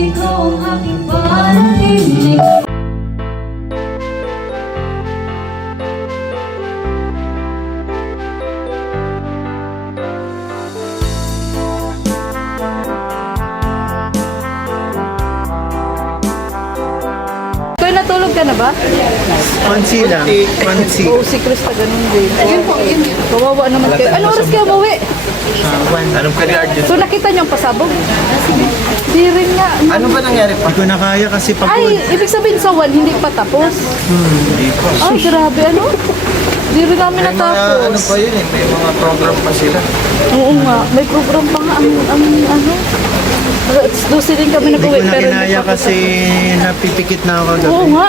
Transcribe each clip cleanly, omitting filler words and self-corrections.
ikaw ang aking panatinig. Natulog ka na ba? Konsi lang. Konsi. Oo, si Chris na ganun din. Ayun po, yun. Kawawa naman kayo. Ano oras kayo umuwi? Anong career dyan? So nakita niyo ang pasabog? Di rin nga. Ano ba nangyari pa? Hindi ko na kaya kasi pagod. Ay, ibig sabihin sa 1, hindi pa tapos. Hindi pa. Ay, grabe, ano? Di rin namin May mga natapos. ano pa yun eh. May mga program pa sila. Oo nga, may program pa nga ang ano. Lucy din kami Hindi ko nag-uwi. na Pero kinaya hindi pa kasi napipikit na ako Oo gabi. nga,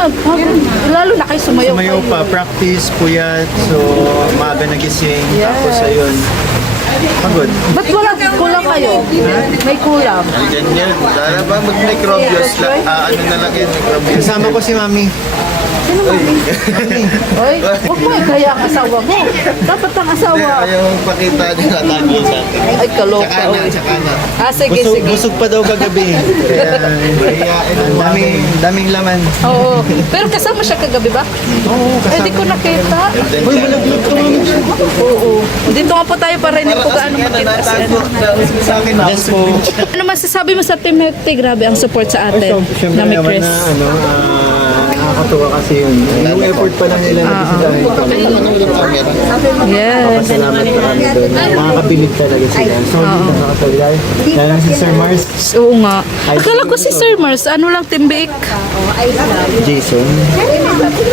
lalo na kayo sumayaw. Sumayaw pa. Practice, puyat. So, maaga nagising. Yes. Tapos ayun. Pagod. Ba't wala kulang kayo? May kulang. Ay, ganyan. Sana ba mag-microbios lang? Ano na lang yun, microbios. Kasama ko si Mami. Sino mami? Oy, huwag mo ikaya ang asawa mo. Dapat ang asawa. Hindi, ayaw mong pakita niya na tago sa akin. Ay, kaloka. Tsaka na, oy. tsaka na. Sige, Busog, sige. busog pa daw kagabi. Kaya, daming laman. Oo. Pero kasama siya kagabi ba? Oo, Eh, di ko nakita. Uy, malaglag to. Oo. Dito nga po tayo para hindi po gaano makita si ano. Sa akin, Yes po. Ano masasabi mo sa Team Hefty? Grabe ang support sa atin. Siyempre Na may naman Chris. na nakakatuwa kasi yung effort pa lang nila na bisitahin kami. Yes. Salamat marami doon. Makakabilib talaga sila. So, dito nakatulay. Lalo si Sir Mars, Oo nga. Akala ko si Sir Mars, ano lang Team Biik? Jason.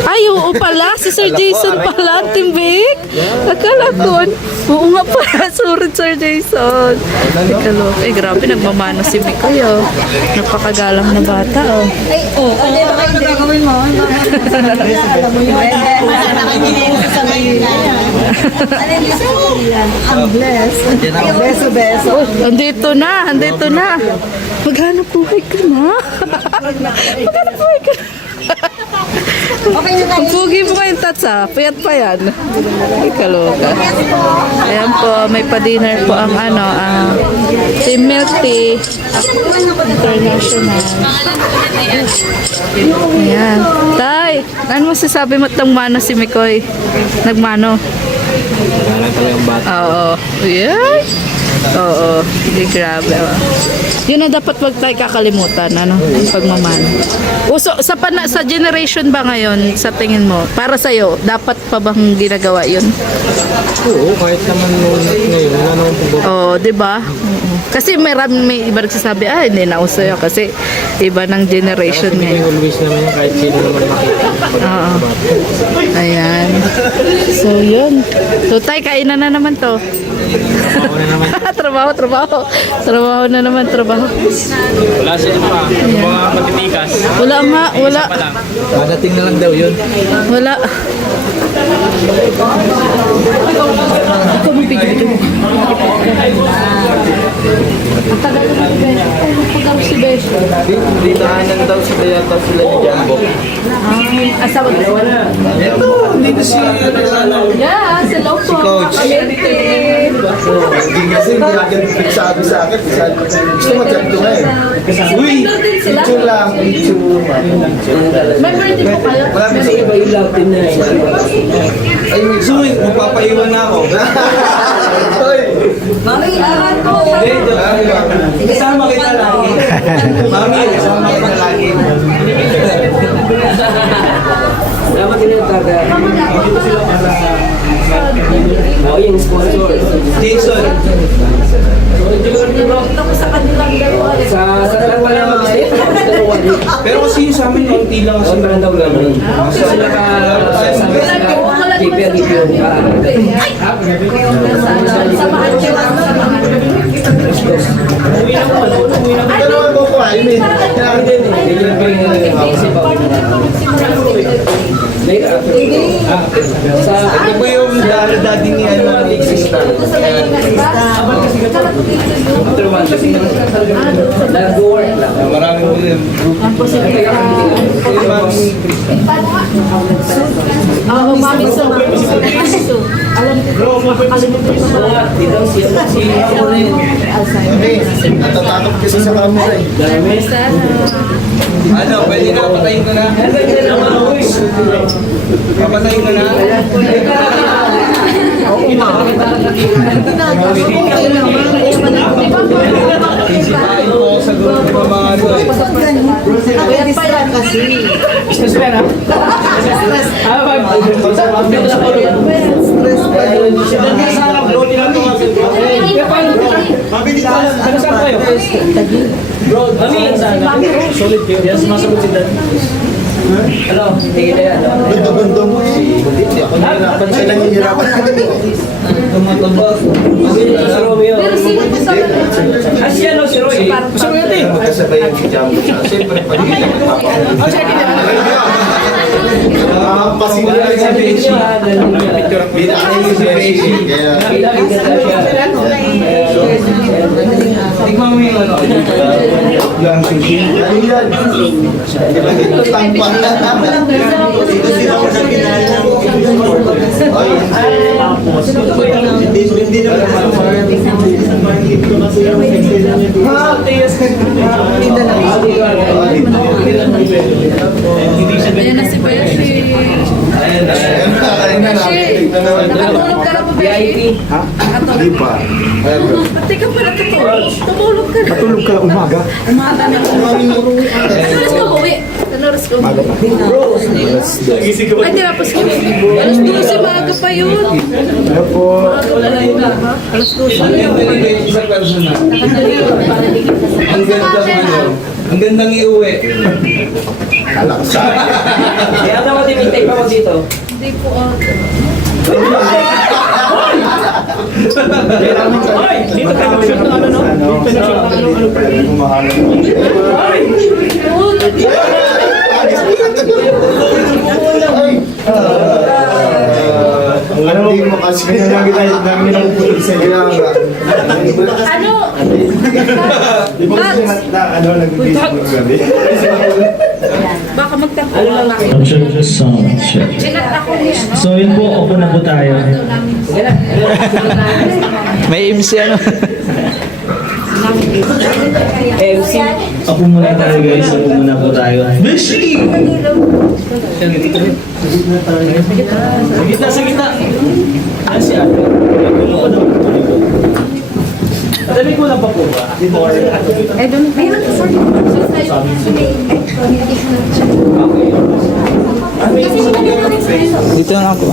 Ay, oo pala. Si Sir Jason pala, Team Biik. Akala ko. Oo nga pala. Sorry, Sir Jason. Ikalo. Eh, grabe. Nagmamano si Mikoy, oh. Napakagalang na bata, oh. Oh, andito na. Andito na. Maghanap buhay ka na. Maghanap buhay ka na. Ang pugi mo kayong tatsa. Payat pa yan. Ay, kaloka. Ayan po, may pa-dinner po ang ano, Team Milk Tea International. Ayan. Tay, ano masasabi mo itong mano si Mikoy? Nagmano? Oo. Yeah. Oo. Hindi, grabe. Yun ang dapat wag tayo kakalimutan, ano? Yung pagmamano. Uso, sa generation ba ngayon, sa tingin mo, para sa'yo, dapat pa bang ginagawa yun? Oo, kahit naman ngayon, wala naman po. Oo, di ba? Kasi may iba nagsasabi, hindi na uso yun kasi iba ng generation ngayon. Always naman yung kahit sino naman makita. Oo. Ayan. So, yun. So, tay, kainan na naman to. Trabaho na naman, trabaho. Wala siya pa. Mga matitikas. Wala nga, wala. Madating na lang daw yun. Wala. Ito mo video. Ang tagal na si Besh. Ay, magpagaw si Besh. Ditahanan daw sila yata sila ni Jumbo. Ay, asawa ko. Ito, dito si Yeah, hello po. Coach. Hindi kasi hindi agad nagsabi sa akin. Gusto mo chat ko ngayon. Uy! Picture lang, picture. May birthday po kayo? Marami sa iba yung love team na ay, Zoe, magpapaiwan na ako. Hoy! Mami, aral ko. Kasama kita lagi. Mami, kasama kita lagi. Dapat tinataga. Dito sila para yung sponsor. Jason. Ito ko sa kanilang dalawa. Sa lang pala Pero kasi yung sa amin, konti lang kasi. Sobrang daw lang. Kasi sila ka GP yung Samahan siya. Dalawa mo ko ay min. Kailangan din sa ito po yung daddy ni ano, ni Sista. nag-work lang. Maraming po yung group. Mami, so Natatakot kasi sa camera eh. Ano, pwede na, patayin ko na. Papatayin ko na. Sisipain po sa grupo ng mga ano eh. Gundo-gundo mo eh. Hindi ako nahihirapan siya nahihirapan. Tumatubos. Si Romeo. Asya no, si Roy. Magkasabay yung hijab. Siyempre, pag-ibig ang papa. Pasimula sa Beshi. Binaan yung si Beshi. Kaya, Tignan mo yung ano. yung sushi. Ano yan? Di ba dito tampa? Dito sila ko sa kinala. Hindi naman Ayan na si Beshi. Nakatulog ka na ba, Beshi? Hindi pa. Pati ka pa nakatulog. Tumulog ka na. Tulog ka umaga. Umaga na ko. Alas ka uwi. Oras ka uwi. Ay, tinapos ka. Alas 12, maaga pa yun. Ano po? Alas 12. Ano yung pinibigay sa personal? Ang ganda ano. Ang gandang iuwi. Kalaksan. Kaya daw tinitake pa mo dito. Hindi po ako. Dito tayo mag-shoot ng ano, no? Dito tayo mag-shoot ng Ano mo kasi namin ang pulog sa iyo. Ano? Di ba kasi ano, nag-Facebook gabi? Baka magtangko. Just sound check. Chinat ako niya, no? So yun po, opo na po tayo. May MC ano? MC. Opo muna tayo guys, opo muna po tayo. Beshi! Sa gitna. Ah, si Ate. Gulo ko daw. Dali ko lang pa po ba? Before ato dito. Dito na ako.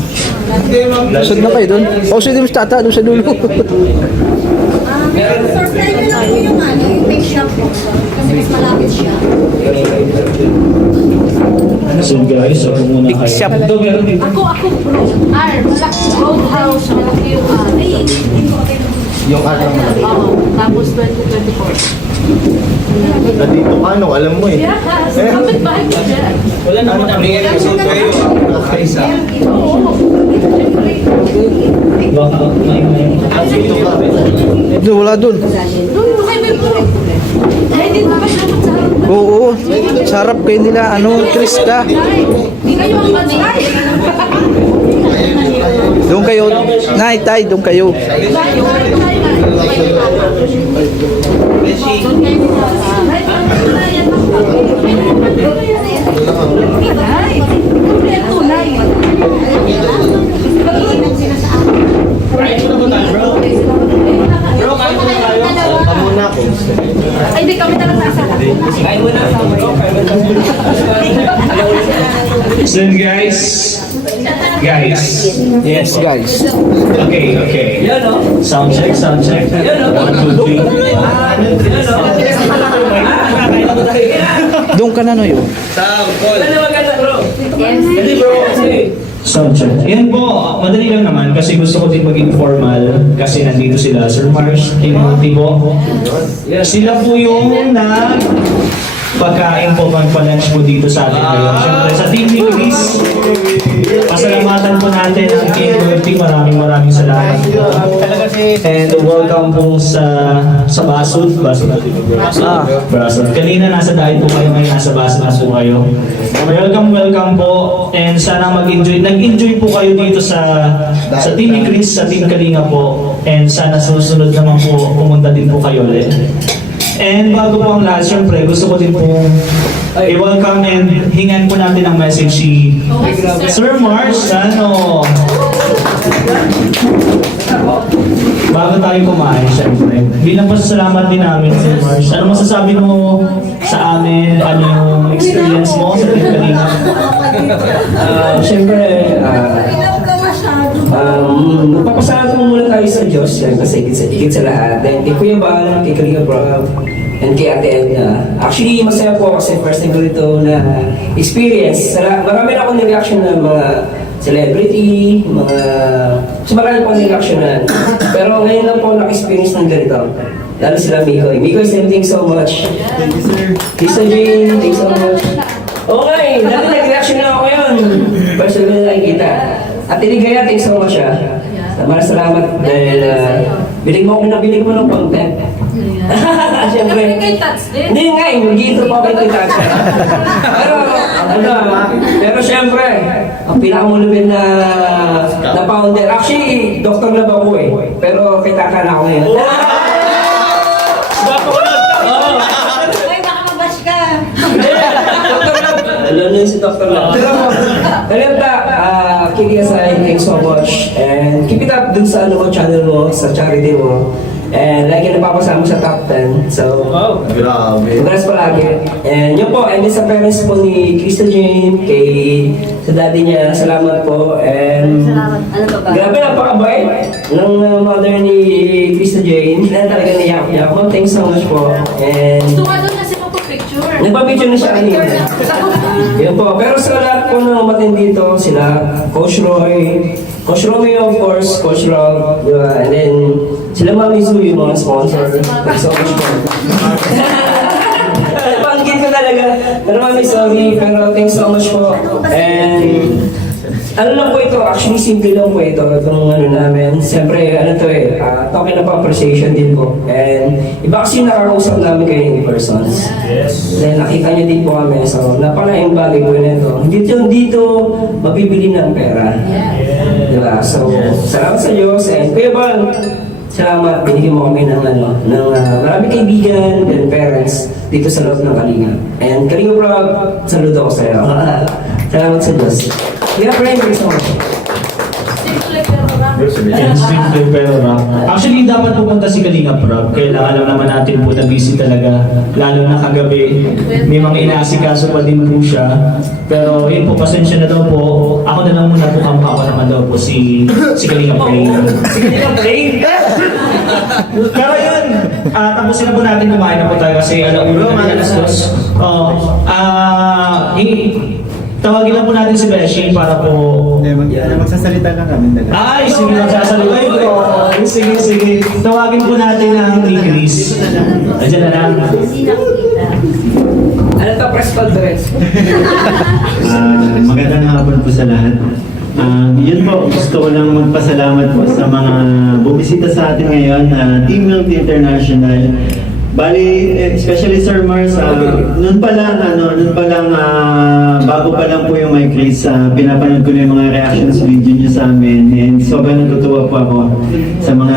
Sud na kayo doon? O, sud mo sa tata, doon sa dulo. Surprise nyo lang po yung ano, yung make shop po. Kasi mas malapit siya. So guys, opo muna kayo. Shop. Ito meron dito. Ako, bro. Malaki. Roadhouse, malaki yung Yung araw mo. Oo. Tapos 2024. Nandito ka, no? Alam mo eh. Kaya ka, sa kapit-bahay ko dyan. Wala naman ang bigay kasi kayo. Kaisa. Baka may Dito ka. Doon, wala doon. Doon, kay may bro. Ay, hindi ba kayo dapat sa harap? Oo, sa harap kayo nila, ano, Krista. Hindi kayo ang banay. Doon kayo, Nay, Tay, doon kayo. Amo na ako. Ay, hindi kami talaga nasa harap. Kain mo na. So guys, Yes, guys. okay. Yan o. Sound check, sound check. 1, 2, 3. Doon ka na, no, yun. Sound call. Ano maganda bro? Hindi bro. Sound check. Yan po, madali lang naman kasi gusto ko din maging formal kasi nandito sila, Sir Mars, Timothy po. Sila po yung pagkain po, pag-lunch po dito sa atin ngayon. Siyempre, sa Team Nicolis, pasalamatan po natin ang Team Good team, maraming salamat po. And welcome po sa Basud. Basud. Kanina nasa diet po kayo, ngayon nasa Basud na po kayo. Welcome po. And sana nag-enjoy po kayo dito sa Team ni Chris, sa Team Kalinga po. And sana susunod naman po, pumunta din po kayo ulit. And bago po ang lahat, syempre, gusto ko din po i-welcome and hingan po natin ang message si Sir Mars. Bago tayo kumain, syempre. Bilang pasasalamat din namin, Sir Mars. Ano masasabi mo sa amin? Ano yung experience mo sa Team Kalinga? Siyempre, Ilaw ka masyado. magpapasalamat mo muna tayo sa Diyos yan, kasi higit sa lahat. Then, kay Kuya Bal, kay Kalinga Bro, and kay Ate Edna. Actually, masaya po kasi first time ko ito na experience. Marami na akong reaction ng mga celebrity, marami po reaction na. Pero ngayon lang po naka-experience ng ganito. Lalo sila Mikoy. Mikoy, thank you so much. Thank you, sir. Lisa Jane, thank you so much. Okay, dati nag-reaction na ako ngayon. First time ko na nakikita. At Iligaya, thank you so much Maraming salamat dahil bilig mo ng content. Siyempre. Hindi nga, mag-iintro pa kay Tats. Pero siyempre, ang pinakamulupin na founder. Actually, doktor na ba ako pero kay Taka na ako ngayon. Ay, baka mabash ka. Doktor lang. Alam niyo si Doktor lang. Talenta, Kikiasay, thanks so much. And keep it up dun sa channel mo, sa charity mo. And lagi napapasama sa top 10. So, Grabe. congrats palagi. And yun po, and din sa parents po ni Krista Jane, sa daddy niya, salamat po. And Salamat. Ano pa ba? grabe, napakabait ng mother ni Krista Jane. Na talaga niyak-niyak mo. Thanks so much po. And Gusto nga doon kasi magpa-picture. nagpa-picture na siya kanina. Yun po. Pero sa lahat po ng umatin dito, sila Coach Roy, Coach Romeo of course, Coach Rob, diba? And then sila Mami Zu, yung mga sponsor. Thanks so much po. Panggit ko talaga. Pero Mami, sorry. Pero thanks so much po. And ano lang po ito, actually simple lang po ito, itong namin. Siyempre, token of appreciation din po. And iba kasi yung nakakausap namin kayo in persons. Yes. Then nakita niyo din po kami, so napakaing bagay po nito. Dito mabibili ng pera. Diba? So, salamat sa Diyos. And Kuya Bal, salamat, binigyan mo kami ng marami kaibigan and parents dito sa loob ng Kalinga. And Kalinga Bro, saludo ako sa'yo. Salamat sa Diyos. Yeah, friend, thank you so much. Actually, dapat pupunta si Kalinga Prab. Kaya alam naman natin po na busy talaga. Lalo na kagabi. May mga inaasikaso pa din po siya. Pero yun po, pasensya na daw po. Ako na lang muna po, kamukha ko naman daw po si Kalinga Prab. Si Kalinga Prab? Pero yun, tapusin na po natin kumain na po tayo kasi alauna na alas 2. Tawagin lang po natin si Beshi para po... Magsasalita lang kami talaga. Ay, sige, magsasalita ko. Sige. Tawagin po natin ang ni Chris. Andiyan na lang. Ano to, press conference? Magandang hapon po sa lahat. Yun po, gusto ko lang magpasalamat po sa mga bumisita sa atin ngayon, Team Milk International. Bali, especially Sir Mars, noon pa lang, bago pa lang po yung My Chris, pinapanood ko na yung mga reactions video niyo sa amin, and sobrang natutuwa po ako sa mga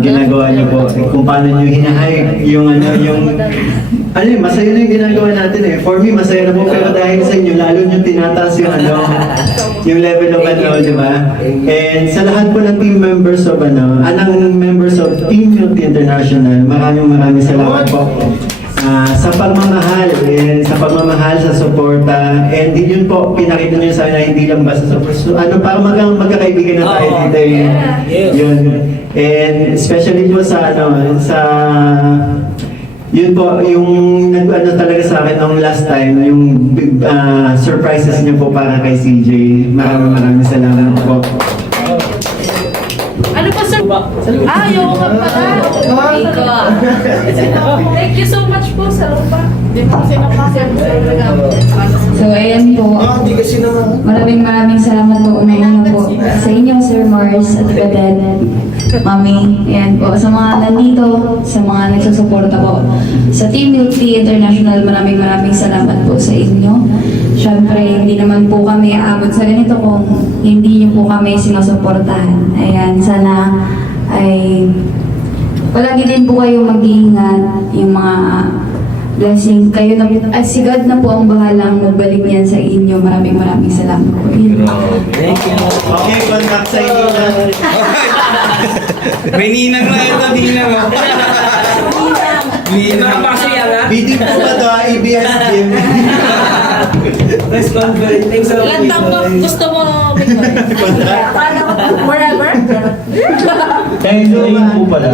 ginagawa niyo po, kung paano niyo hinahay masaya na yung ginagawa natin eh. For me, masaya na po, pero dahil sa inyo, lalo nyo tinataas yung yung level of di ba? And sa lahat po ng team members of members of Team Milk International, maraming salamat po. Sa pagmamahal, sa suporta, and yun po, pinakita nyo sa akin na hindi lang basta para magkakaibigan na tayo dito yun. And especially po yun po, yung talaga sa akin nung last time, yung surprises niyo po para kay CJ. Maraming salamat po. Ano pa, sir? Ayaw ka pala. Thank you so much po, sir. So, ayan po. Hindi kasi naman. Maraming salamat po una po sa inyo, Sir Mars at Beden, Mami. Ayan po. Sa mga nandito, sa mga nagsusuporta po. Sa Team Milk Tea International, maraming salamat po sa inyo. Siyempre, hindi naman po kami aabot sa ganito kung hindi niyo po kami sinusuportahan. Ayan, sana ay palagi din po kayo mag-iingat yung mga blessing kayo na at si God na po ang bahalang magbalik niyan sa inyo. Maraming salamat po. Yun. Okay, contact sa inyo na. May ninang na ito, ninang. Ninang. Napakasaya nga. Bidding po ba ito? ABS Gym. Press conference. Thanks a lot. Ilan taon ba gusto mo, Victor? Forever? Dahil doon po pala,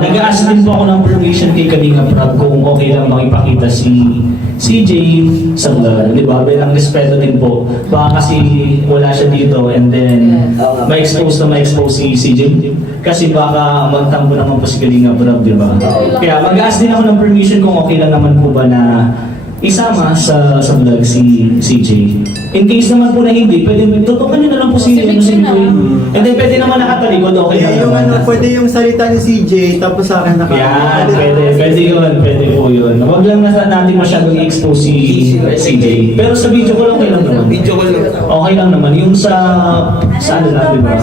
nag-ask din po ako ng permission kay Kalinga Prab kung okay lang makipakita si CJ sa vlog, di ba? Bilang respeto din po. Baka kasi wala siya dito and then ma-expose si CJ. Kasi baka magtampo naman po si Kalinga Prab, di ba? Kaya mag-ask din ako ng permission kung okay lang naman po ba na isama sa vlog si CJ. In case naman po na hindi, pwede tutukan nyo na lang po si CJ. And then pwede naman nakatalikod, okay lang Yung naman. pwede yung salita ni CJ, tapos sa akin Yan, pwede po yun. Huwag lang natin masyadong i-expose si CJ. Pero sa video ko okay lang naman. Video ko lang. Okay lang naman. Yung sa ano lang, di ba?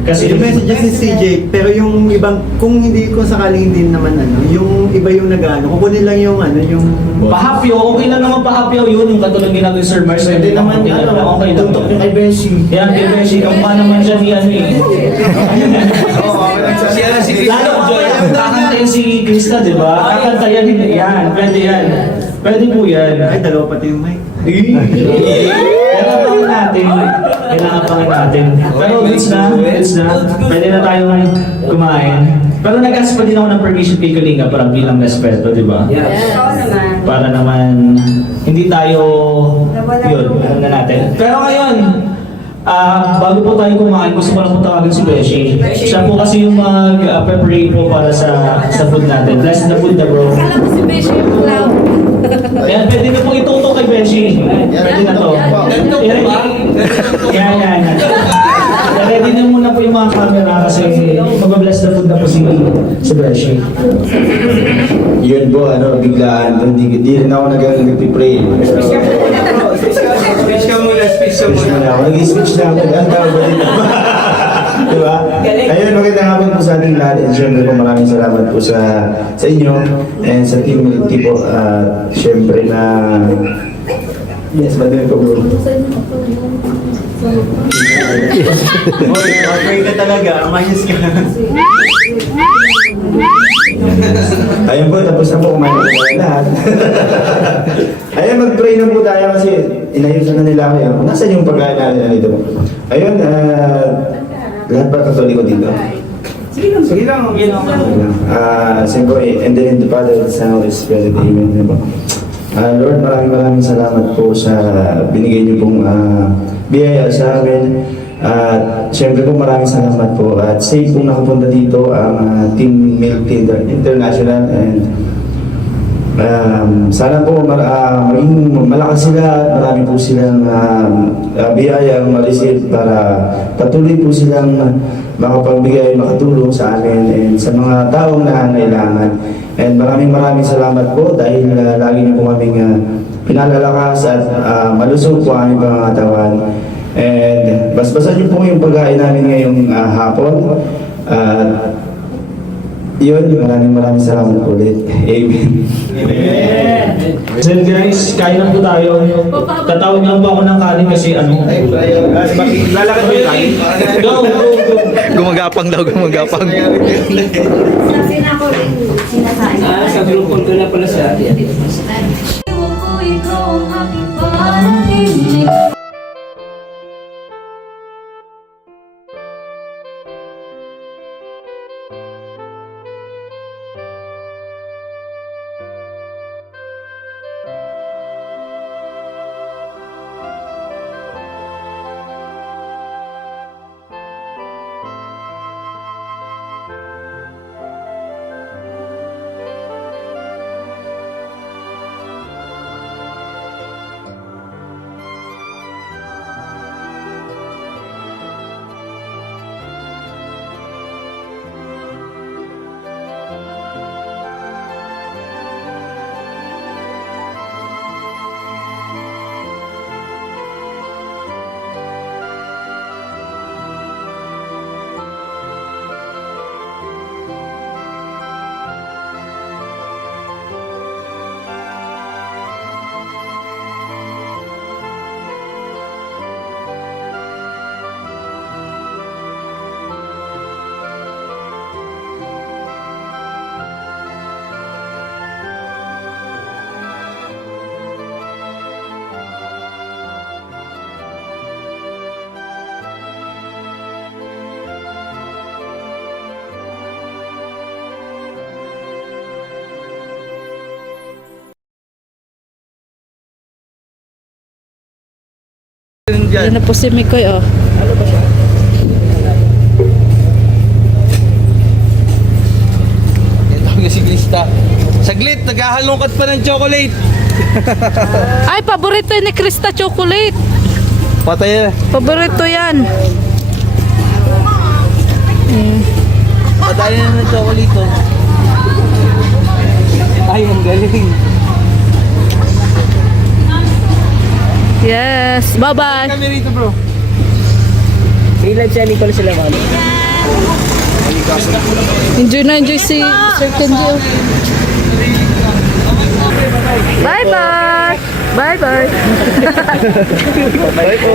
Kasi yung messages ni CJ, pero yung ibang, kung sakaling hindi naman yung iba yung nag-ano, kukunin lang yung yung pahapyo, okay lang naman pahapyo yun. Yung katulad ginagawa ni Sir Mars. Hindi naman okay lang tutok naman. yung kay Beshi. Yan, kay Beshi. Kung paano naman siya ni ano eh. Siya na si Chris Lalo, Joy. kakantayin si Krista, di ba? Kakantayan din. Yan, pwede yan. Pwede po yan. ay, dalawa pati yung mic. Kailangan natin. Pero goods na. Pwede na tayong kumain. Pero nag-ask pa din ako ng permission kay Kalinga para bilang respeto, di ba? Para naman hindi tayo yun, alam na natin. Pero ngayon, bago po tayo kumain, gusto ko lang po tawagin si Beshi. Siya po kasi yung mag-preparate po para sa food natin. Bless the food na bro. Alam ko si Beshi yung cloud. Yan, pwede na po itutok kay Beshi. Pwede na to. Yan. Ready na muna po yung mga camera kasi mag-bless the food na po si Beshi. Yun po, biglaan. Hindi rin ako nag-pray. Speech ka muna. Nag-speech na ako. Ang tawag ba dito? Diba? Ayun, magandang hapon po sa ating lahat. And syempre po maraming salamat po sa inyo and sa Team Milk Tea po. Syempre na... Yes, madami po bro. Okay ka talaga, mayos ka. Ayun po, tapos na po kumain na tayo lahat. Ayun, mag-pray na po tayo kasi inayusan na nila kayo. Nasaan yung pagkain natin dito? Ayun, lahat ba katoliko dito? Sige lang. Siyempre, and then in the Father, the Son, and the Spirit, Amen. Lord, maraming salamat po sa binigay niyo pong biyaya sa amin. At siyempre po maraming salamat po. At safe pong nakapunta dito ang Team Milk Tea International. And sana po maging malakas sila at marami po silang biyaya ma-receive para patuloy po silang makapagbigay, makatulong sa amin and sa mga taong nangangailangan. And maraming salamat po dahil lagi niyo po kaming pinalalakas at malusog po ang aming pangangatawan. And basbasan niyo po yung pagkain namin ngayong hapon. Yun, maraming salamat po ulit. Amen. So guys, kain na po tayo. Tatawag lang po ako ng kanin kasi Lalakad mo yung kain. Go! Gumagapang daw, gumagapang. Sabi na ako rin, sinasabi. Sa grupo ko na pala sa atin. Iwan ko ikaw ang aking panaginip. Yan na po si Mikoy, oh. Ito ang siklista. Saglit, naghahalongkat pa ng chocolate. Ay, paborito ni Krista chocolate. Patay na. Paborito yan. Patay na ng chocolate, oh. Ay, ang galing. Yes, bye-bye. Kami rito, bro. May live siya, Nicole sila mami. Enjoy na enjoy si Sir Kenji, oh. Bye-bye. Bye-bye. Bye po.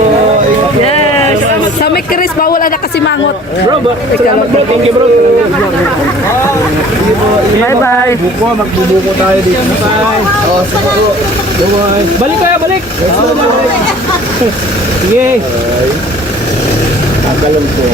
Yes. Sa may Chris, bawal na kasi mangot. Bro, salamat bro. Thank you, bro. Bye-bye. Buko, magbubuko tayo dito. Bye. Oh, sige bro. Bye. Balik kayo, balik. Sige. Tagalog po.